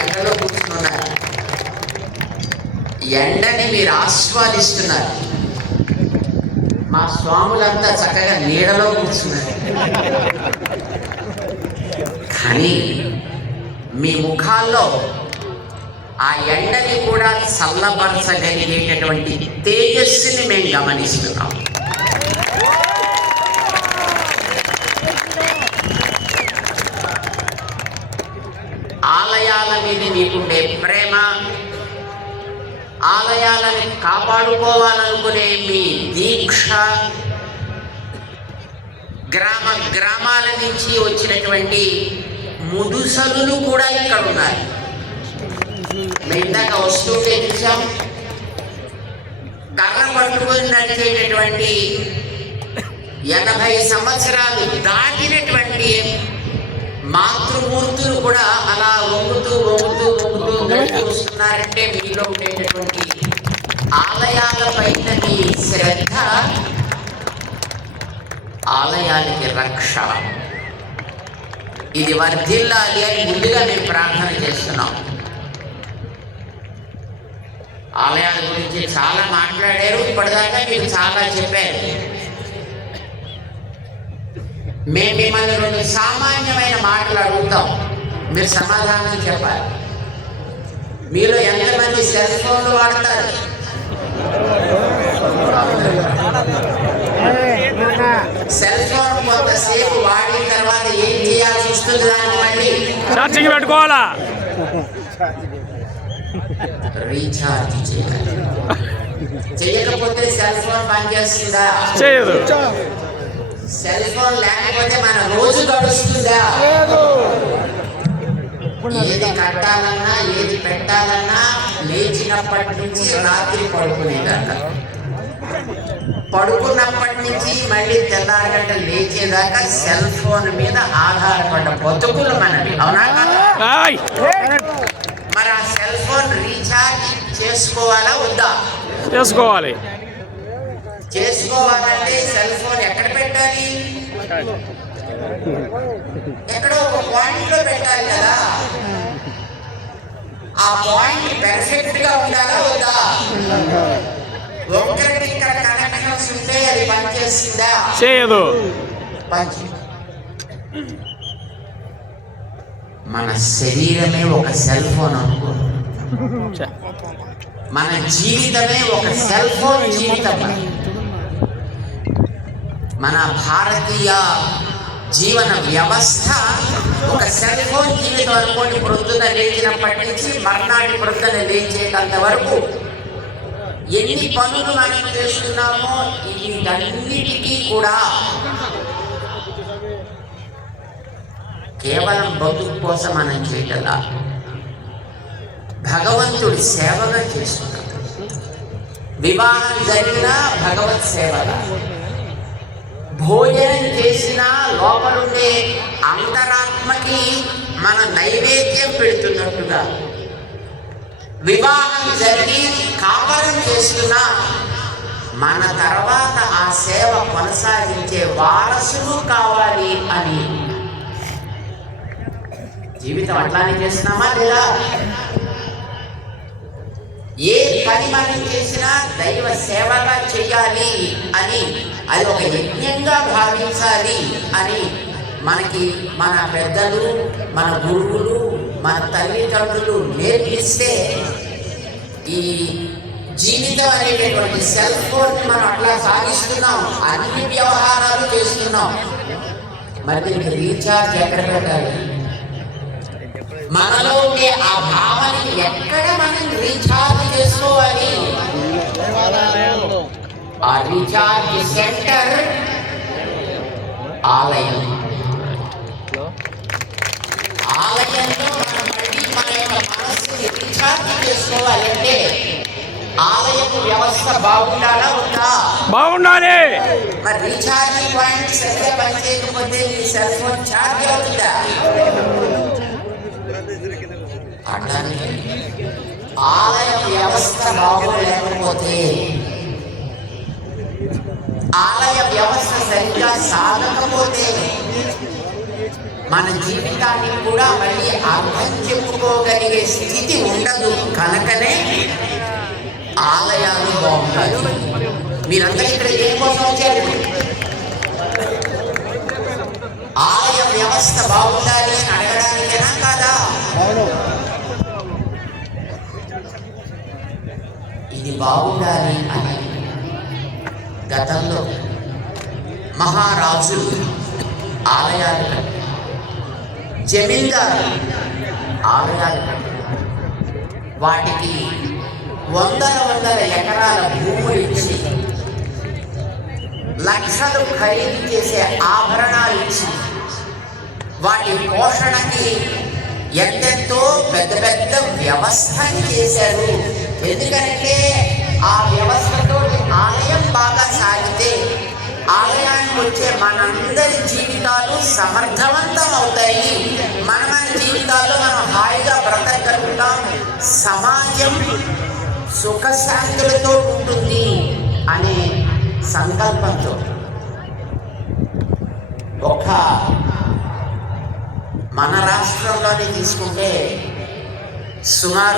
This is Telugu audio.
ఎండలో కూర్చున్నారు ఎండని మీరు ఆస్వాదిస్తున్నారు. మా స్వాములంతా చక్కగా నీడలో కూర్చున్నారు. కానీ మీ ముఖాల్లో ఆ ఎండని కూడా చల్లబరచగలిగేటటువంటి తేజస్సుని మేము గమనిస్తున్నాం ఆలయాల మీద మీకుండే ప్రేమ ఆలయాలను కాపాడుకోవాలనుకునే మీ దీక్ష గ్రామ గ్రామాల నుంచి వచ్చినటువంటి ముదుసలు కూడా ఇక్కడ ఉన్నారు. మేము ఇందాక వస్తుంటే చూసాం. కర్ర పట్టుకొని నడిచేటటువంటి ఎనభై సంవత్సరాలు దాటినటువంటి మాతృమూర్తులు కూడా అలా వంగుతూ వంగుతూ వంగుతూ నడిచి వస్తున్నారంటే మీలో ఉండేటటువంటి ఆలయాల పైన మీ శ్రద్ధ ఆలయానికి రక్ష. ఇది వర్ధిల్లాలి అని ముందుగా మేము ప్రార్థన చేస్తున్నాం. ఆలయాల గురించి చాలా మాట్లాడారు ఇప్పటిదాకా మీరు చాలా చెప్పారు. మేము మిమ్మల్ని రెండు సామాన్యమైన మాటలు అడుగుతాం. మీరు సమాధానం చెప్పాలి. మీలో ఎంతమంది సెల్ ఫోన్లు వాడతారు? సెల్ ఫోన్ కొంతసేపు వాడిన తర్వాత ఏం చేయాల్సి వస్తుంది దాన్ని మళ్ళీ? ఛార్జింగ్ పెట్టుకోవాలా? రీఛార్జ్ చేయాలి. చేయకపోతే సెల్ ఫోన్ పనిచేస్తుందా? చేయదు. సెల్ ఫోన్ లేకపోతే మన రోజు గడుస్తుందా? ఏది కట్టాలన్నా ఏది పెట్టాలన్నా లేచినప్పటి నుంచి రాత్రి పడుకునేదాకా. పడుకున్నప్పటి నుంచి మళ్ళీ తెల్లారగంట లేచేదాకా సెల్ ఫోన్ మీద ఆధారపడ్డ బతుకులు మనవి. అవునా మరి ఆ సెల్ ఫోన్ రీఛార్జ్ చేసుకోవాలా వద్దా? చేసుకోవాలి. చేసుకోవాలంటే సెల్ ఫోన్ ఎక్కడ పెట్టాలి? ఎక్కడో ఒక పాయింట్లో పెట్టాలి కదా. ఆ పాయింట్ పెర్ఫెక్ట్గా ఉండాలా వద్దా? ఒక్కరికి ఇక్కడ కనెక్షన్స్ ఉంటే అది పనిచేస్తుందా? చేయదు. మన శరీరమే ఒక సెల్ ఫోన్ అనుకో. మన జీవితమే ఒక సెల్ ఫోన్ జీవితం. మన భారతీయ జీవన వ్యవస్థ ఒక సెల్ ఫోన్ జీవితం అనుకోండి ప్రొద్దున లేచినప్పటి నుంచి మర్నాటి ప్రొద్దున లేచేటంత వరకు ఎన్ని పనులు మనం చేస్తున్నామో వీటన్నిటికీ కూడా కేవలం బతుకు కోసం మనం చేయటలా భగవంతుడి సేవగా చేస్తున్నాం వివాహం జరిగినా భగవత్ సేవగా భోజనం చేసిన లోపలుండే అంతరాత్మకి మన నైవేద్యం పెడుతున్నట్టుగా. వివాహం జరిగి కాపరం చేస్తున్నా మన తర్వాత ఆ సేవ కొనసాగించే వారసులు కావాలి అని. జీవితం అట్లానే చేస్తున్నామా లేదా? ఏ పని మనం చేసినా దైవ సేవగా చేయాలి అని అది ఒక యజ్ఞంగా భావించాలి అని మనకి మన పెద్దలు మన గురువులు మన తల్లిదండ్రులు నేర్పిస్తే ఈ జీవితం అనేటటువంటి సెల్ ఫోన్ మనం అట్లా సాగిస్తున్నాం. అన్ని వ్యవహారాలు చేస్తున్నాం. మరి దీనికి రీఛార్జ్ ఎక్కడ పెట్టాలి? మనలో ఉండే ఆ భావాన్ని ఎక్కడ మనం రీఛార్జ్ చేసుకోవాలి? ఆ రీఛార్జ్ సెంటర్ ఆలయం ఆలయంలో మనం మళ్ళీ మన యొక్క మనస్సుని రీఛార్జ్ చేసుకోవాలంటే ఆలయపు వ్యవస్థ బాగుండాలా ఉందా? బాగుండాలి. మరి రీఛార్జ్ పాయింట్ సరిగ్గా పనిచేయకపోతే మీ సెల్ ఫోన్ ఛార్జ్ అవుతుందా? ఆలయ వ్యవస్థ బాగోలేకపోతే సాగకపోతే మన జీవితానికి కూడా మళ్ళీ అర్థం చెప్పుకోగలిగే స్థితి ఉండదు. కనుకనే ఆలయాలు బాగుంటాయి. మీరందరూ ఇక్కడ దేనికోసం వచ్చారు? ఆలయ వ్యవస్థ బాగుండాలి అని అడగడానికేనా కాదా? ఇది బాగుండాలి అని గతంలో మహారాజులు ఆలయాలు కట్టారు. జమీందారు ఆలయాలు కట్టారు. వాటికి వందల వందల ఎకరాల భూములు ఇచ్చి లక్షలు ఖరీదు చేసే ఆభరణాలు ఇచ్చి వాటి పోషణకి ఎంతెంతో పెద్ద పెద్ద వ్యవస్థని చేశారు. ఎందుకంటే ఆ వ్యవస్థతో ఆలయం బాగా సాగితే ఆలయానికి వచ్చే మనందరి జీవితాలు సమర్థవంతం అవుతాయి మన మన జీవితాల్లో మనం హాయిగా బ్రతకగలుగుతాం. సమాజం సుఖశాంతులతో ఉంటుంది అనే సంకల్పంతో. ఒక మన రాష్ట్రంలోనే తీసుకుంటే సుమారు